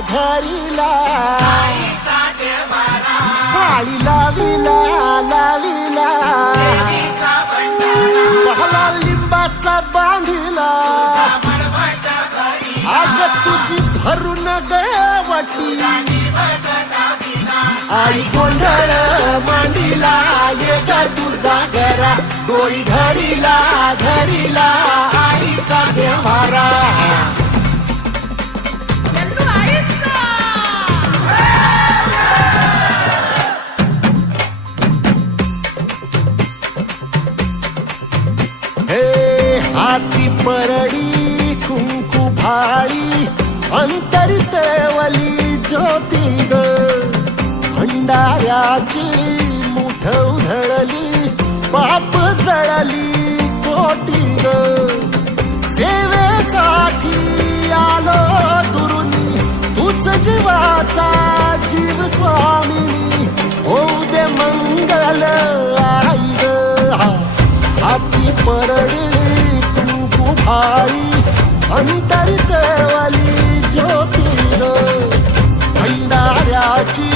धरिला काळी लाविला लाविला पहला लिंबाचा बांधिला आग तुझी भरून गवटी आई गोंधळ मांडिला ये ग तुझा घरा डोळी धरिला धरिला आईचा देवारा हाती परडी कुंकू भाळी अंतरितेवली ज्योती ग भंडाऱ्याची मुठ उधळली पाप जळली कोटी ग सेवेसाठी आलो दुरुनी तुझ जीवाचा जीव स्वामी होऊ दे मंगल आई ग हाती परडी भाई अंतरितेवली ज्योती भंडाऱ्याची